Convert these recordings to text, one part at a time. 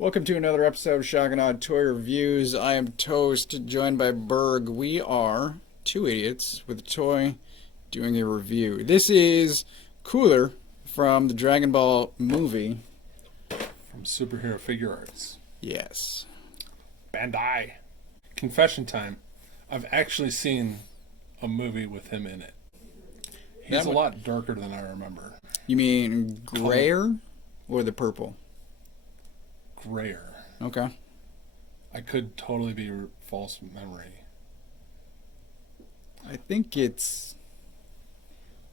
Welcome to another episode of Shoggonaut Toy Reviews. I am Toast, joined by Berg. We are two idiots with a toy doing a review. This is Cooler from the Dragon Ball movie. From Superhero Figuarts. Yes. Bandai. Confession time. I've actually seen a movie with him in it. He's a lot darker than I remember. You mean grayer or the purple? Grayer. Okay. I could totally be false memory. I think it's...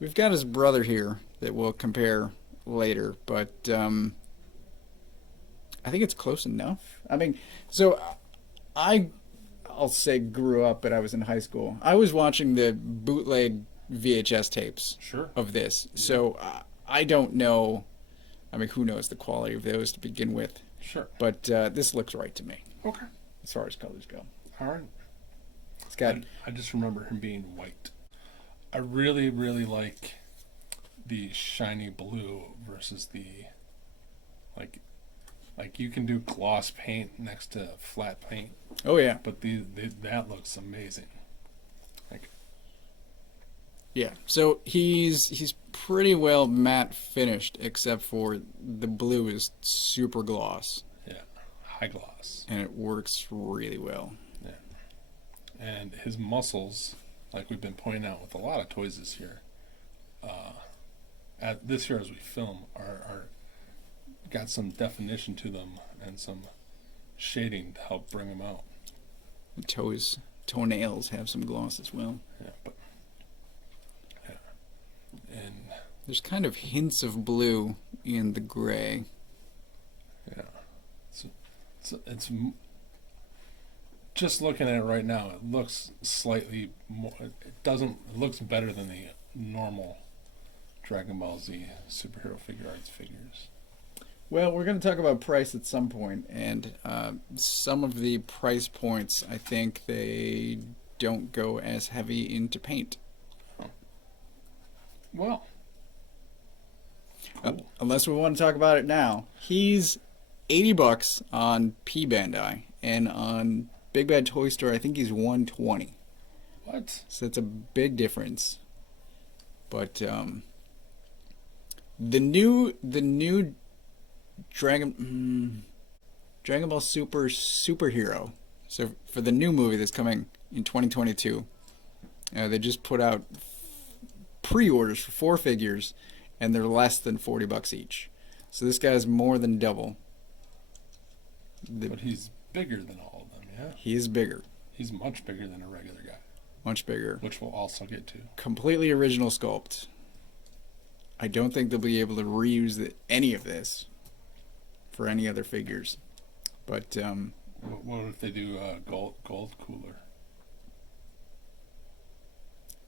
We've got his brother here that we'll compare later, but I think it's close enough. I mean, so I'll say grew up, but I was in high school. I was watching the bootleg VHS tapes of this, so I don't know. I mean, who knows the quality of those to begin with? Sure. But this looks right to me. Okay. As far as colors go. All right. It's got. I just remember him being white. I really, really like the shiny blue versus the like you can do gloss paint next to flat paint. Oh yeah. But that looks amazing. Yeah, so he's pretty well matte finished, except for the blue is super gloss. Yeah, high gloss. And it works really well. Yeah. And his muscles, like we've been pointing out with a lot of toys this year, this year as we film, are got some definition to them and some shading to help bring them out. The toenails have some gloss as well. Yeah, but and there's kind of hints of blue in the gray. Yeah, it's just looking at it right now. It looks slightly more. It looks better than the normal Dragon Ball Z Superhero Figuarts figures. Well, we're going to talk about price at some point, and some of the price points, I think they don't go as heavy into paint. Well, cool. Unless we want to talk about it now. He's $80 on P Bandai, and on Big Bad Toy Store, I think he's $120. What? So that's a big difference. But the new Dragon Ball Superhero. So for the new movie that's coming in 2022, they just put out pre-orders for 4 figures, and they're less than $40 each. So this guy's more than double. But he's bigger than all of them, yeah? He is bigger. He's much bigger than a regular guy. Much bigger. Which we'll also get to. Completely original sculpt. I don't think they'll be able to reuse any of this for any other figures. But what if they do gold cooler?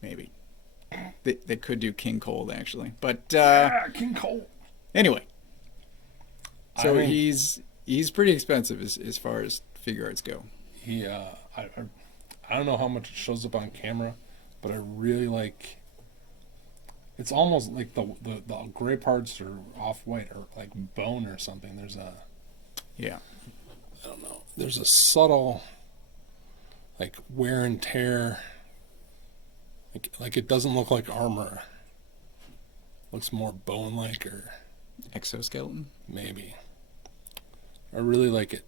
Maybe. They could do King Cold, actually. But King Cold. Anyway. So he's pretty expensive as far as Figuarts go. I don't know how much it shows up on camera, but I really like. It's almost like the gray parts are off white or like bone or something. There's a. Yeah. I don't know. There's a subtle, like wear and tear. Like it doesn't look like armor. Looks more bone-like or exoskeleton. Maybe. I really like it.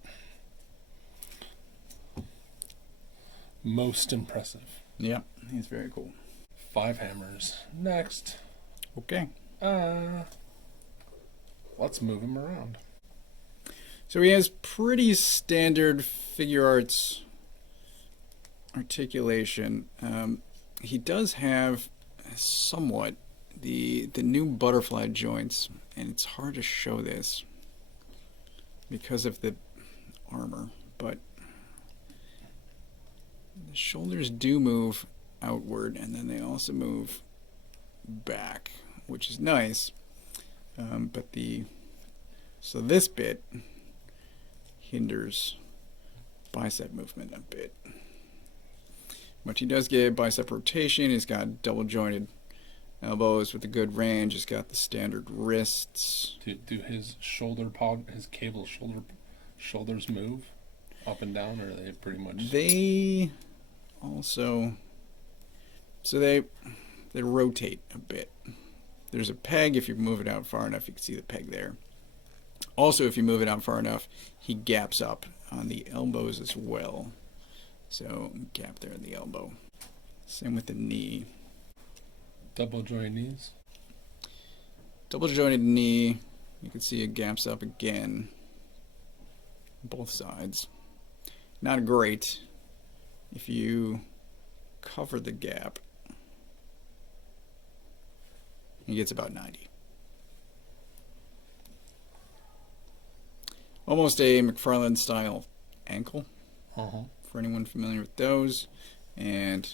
Most impressive. Yeah, he's very cool. 5 hammers. Next. Okay. Let's move him around. So he has pretty standard Figuarts articulation. He does have somewhat the new butterfly joints, and it's hard to show this because of the armor, but the shoulders do move outward, and then they also move back, which is nice. But so this bit hinders bicep movement a bit. But he does get bicep rotation. He's got double jointed elbows with a good range. He's got the standard wrists. Do his cable shoulders move up and down, or are they pretty much? They also, so they rotate a bit. There's a peg. If you move it out far enough, you can see the peg there. Also, if you move it out far enough, he gaps up on the elbows as well. So gap there in the elbow. Same with the knee. Double joint knees. Double jointed knee. You can see it gaps up again. Both sides. Not great. If you cover the gap, he gets about 90. Almost a McFarlane style ankle, for anyone familiar with those, and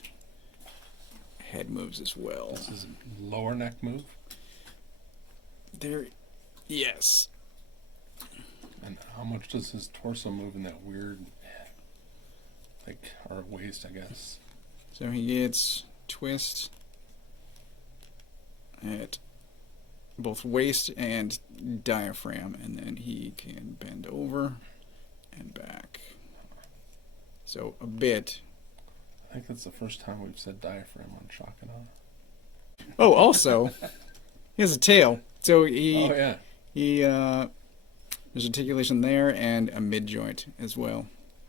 head moves as well. This is lower neck move. There, yes. And how much does his torso move in that weird, like, or waist, I guess? So he gets twist at both waist and diaphragm, and then he can bend over and back. So a bit. I think that's the first time we've said diaphragm on Shock and Awe. Oh, also, he has a tail. So he, Oh, yeah. there's articulation there and a mid joint as well.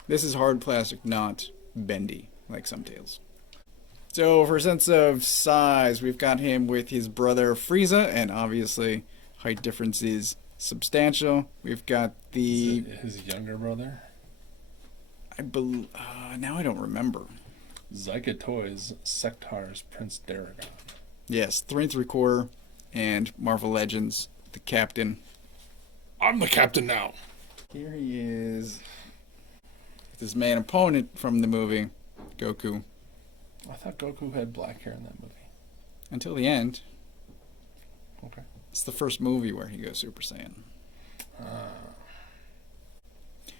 This is hard plastic, not bendy like some tails. So for a sense of size, we've got him with his brother Frieza, and obviously height difference is substantial. We've got the... Is it his younger brother? now I don't remember. Zyka Toys, Sectar's Prince Daragon. Yes, 3 3/4, and Marvel Legends, the captain. I'm the captain now. Here he is, with his main opponent from the movie, Goku. I thought Goku had black hair in that movie. Until the end. Okay. It's the first movie where he goes Super Saiyan.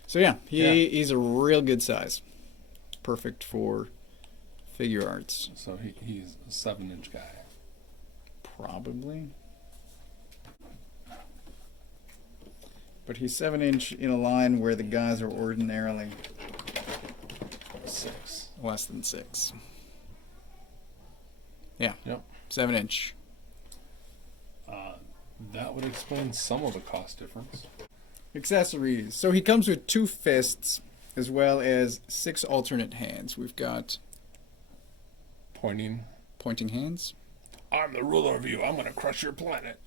So yeah, he's a real good size. Perfect for figure arts. So he's a 7-inch guy. Probably. But he's 7-inch in a line where the guys are ordinarily 6. less than 6. Yeah. Yep. 7-inch. That would explain some of the cost difference. Accessories. So he comes with 2 fists as well as 6 alternate hands. We've got Pointing. pointing hands, I'm the ruler of you. I'm going to crush your planet.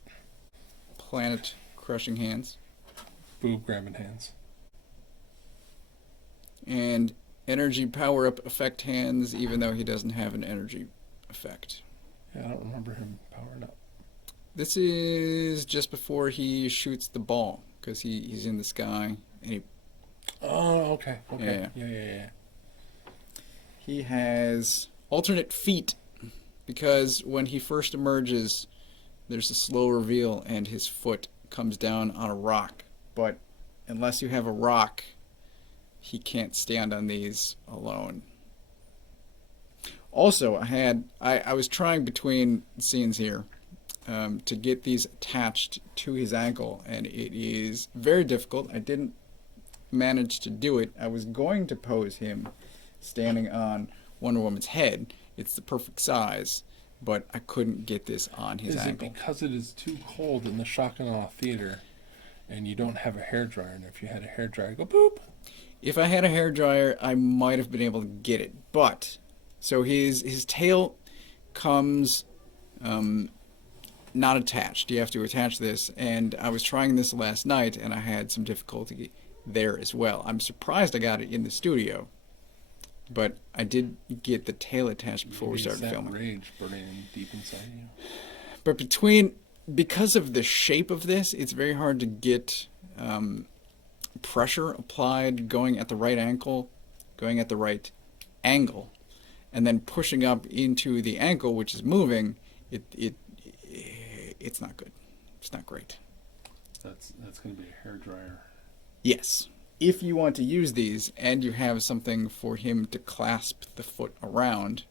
planet crushing hands, Boob grabbing hands. and energy power up effect hands, even though he doesn't have an energy effect. Yeah, I don't remember him powering up. This is just before he shoots the ball, because he's in the sky, and Oh, okay. Okay. Yeah. Yeah. he has alternate feet, because when he first emerges, there's a slow reveal, and his foot comes down on a rock. But unless you have a rock, he can't stand on these alone. Also, I was trying between scenes here to get these attached to his ankle, and it is very difficult. I didn't manage to do it. I was going to pose him standing on Wonder Woman's head. It's the perfect size, but I couldn't get this on his ankle. Is it because it is too cold in the Shock and Awe theater and you don't have a hairdryer? And if you had a hairdryer, go boop. If I had a hairdryer, I might have been able to get it. But, so his tail comes not attached. You have to attach this, and I was trying this last night, and I had some difficulty there as well. I'm surprised I got it in the studio, but I did get the tail attached before we started filming. Rage burning deep inside you. But because of the shape of this, it's very hard to get pressure applied going at the right ankle, going at the right angle, and then pushing up into the ankle, which is moving. It's not good. It's not great. That's going to be a hairdryer. Yes. If you want to use these and you have something for him to clasp the foot around,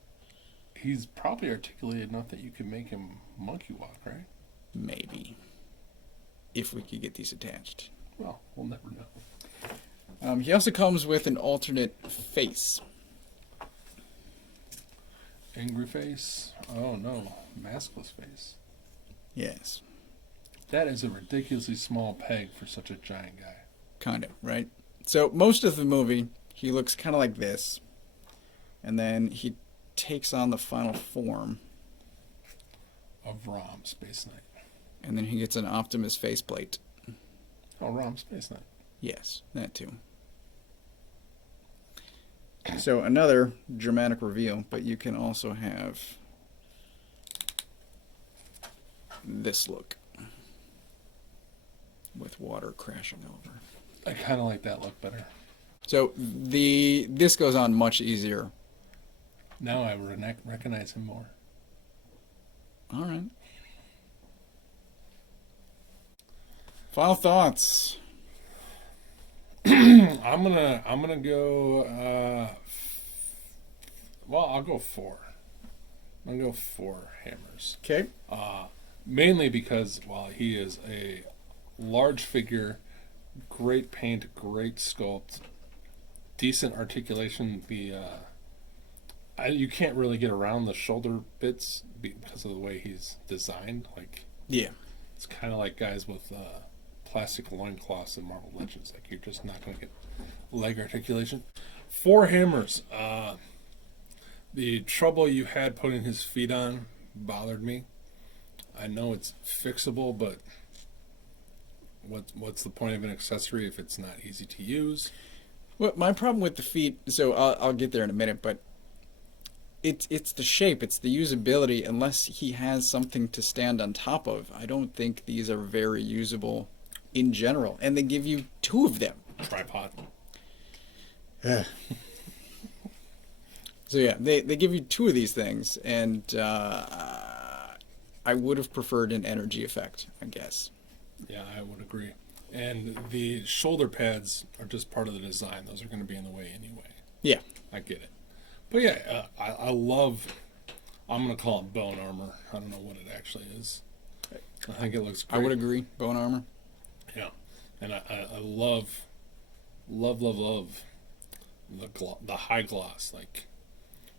He's probably articulated enough that you could make him monkey walk, right? maybe. If we could get these attached. Well, we'll never know. He also comes with an alternate face. Angry face. Oh no, maskless face. Yes, That is a ridiculously small peg for such a giant guy. kind of, right? So most of the movie, he looks kind of like this. And then he takes on the final form. Of Rom Space Knight. And then he gets an Optimus faceplate. Oh, Rom Space Knight. Yes, that too. So another dramatic reveal, but you can also have this look with water crashing over. I kind of like that look better. So this goes on much easier. Now I recognize him more. All right. Final thoughts. I'm gonna go. Well, I'll go 4. I'm gonna go 4 hammers. Okay. Mainly because while he is a large figure, great paint, great sculpt, decent articulation. You can't really get around the shoulder bits because of the way he's designed. Like, Yeah. it's kind of like guys with plastic loincloths in Marvel Legends. Like, you're just not going to get leg articulation. 4 hammers. The trouble you had putting his feet on bothered me. I know it's fixable, but what's the point of an accessory if it's not easy to use? Well, my problem with the feet, so I'll get there in a minute, but it's the shape, it's the usability. Unless he has something to stand on top of, I don't think these are very usable in general. And they give you 2 of them. Tripod. So yeah, they give you 2 of these things, and I would have preferred an energy effect, I guess. Yeah, I would agree. And the shoulder pads are just part of the design. Those are going to be in the way anyway. Yeah. I get it. But yeah, I love, I'm going to call it bone armor. I don't know what it actually is. I think it looks great. I would agree. Bone armor. Yeah. And I love the high gloss. Like,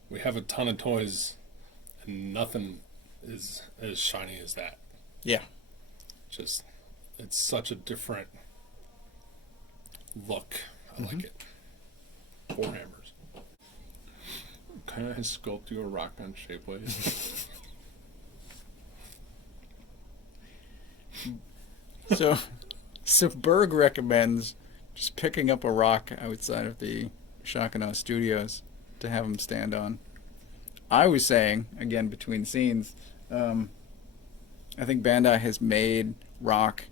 we have a ton of toys and nothing is as shiny as that. Yeah. Just, it's such a different look. I like it. 4 hammers. Can I sculpt you a rock on Shapeways? So Berg recommends just picking up a rock outside of the Shakana Studios to have him stand on. I was saying, again, between scenes, I think Bandai has made rock.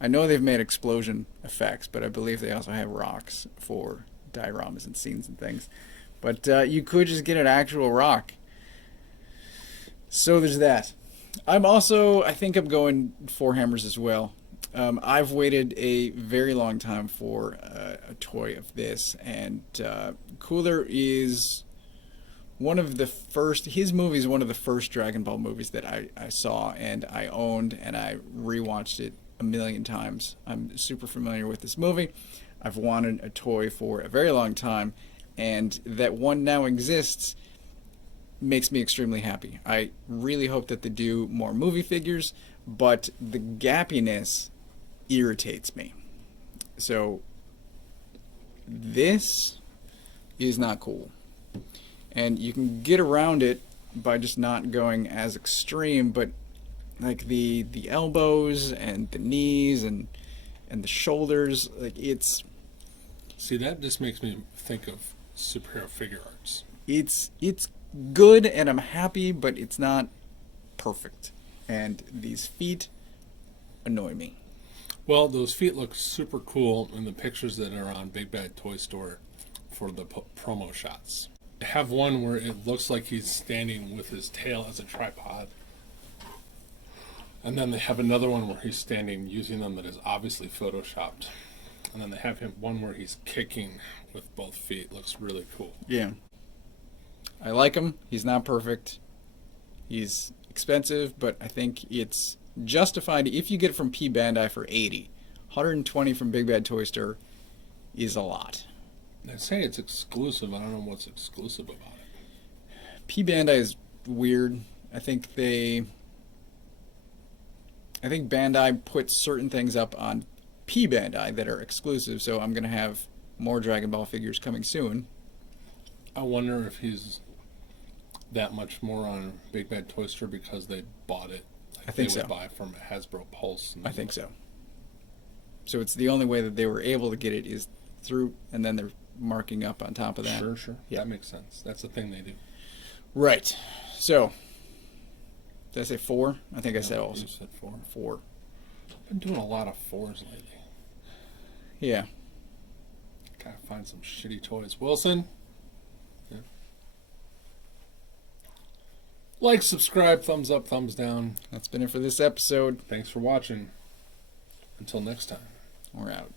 I know they've made explosion effects, but I believe they also have rocks for dioramas and scenes and things. But you could just get an actual rock. So there's that. I think I'm going 4 hammers as well. I've waited a very long time for a toy of this, and Cooler is one of the first, his movie is one of the first Dragon Ball movies that I saw and I owned, and I rewatched it a million times. I'm super familiar with this movie. I've wanted a toy for a very long time, and that one now exists makes me extremely happy. I really hope that they do more movie figures, but the gappiness irritates me. So this is not cool. And you can get around it by just not going as extreme, but like the elbows and the knees and the shoulders, like it's... See, that just makes me think of superhero figure arts. It's good and I'm happy, but it's not perfect. And these feet annoy me. Well, those feet look super cool in the pictures that are on Big Bad Toy Store for the promo shots. They have one where it looks like he's standing with his tail as a tripod. And then they have another one where he's standing using them that is obviously photoshopped. And then they have one where he's kicking with both feet. Looks really cool. Yeah. I like him. He's not perfect. He's expensive, but I think it's justified if you get it from P Bandai for $80. $120 from Big Bad Toy Store is a lot. They say it's exclusive. I don't know what's exclusive about it. P Bandai is weird. I think Bandai puts certain things up on P Bandai that are exclusive, so I'm going to have more Dragon Ball figures coming soon. I wonder if he's that much more on Big Bad Toy Store because they bought it. Like I think they would so. buy from Hasbro Pulse. I think so. So it's the only way that they were able to get it is through, and then they're marking up on top of that. Sure. Yeah. That makes sense. That's the thing they do. Right. So, did I say 4? I think I said You also said 4. 4. I've been doing a lot of 4s lately. Yeah. Gotta find some shitty toys. Wilson? Yeah. Like, subscribe, thumbs up, thumbs down. That's been it for this episode. Thanks for watching. Until next time. We're out.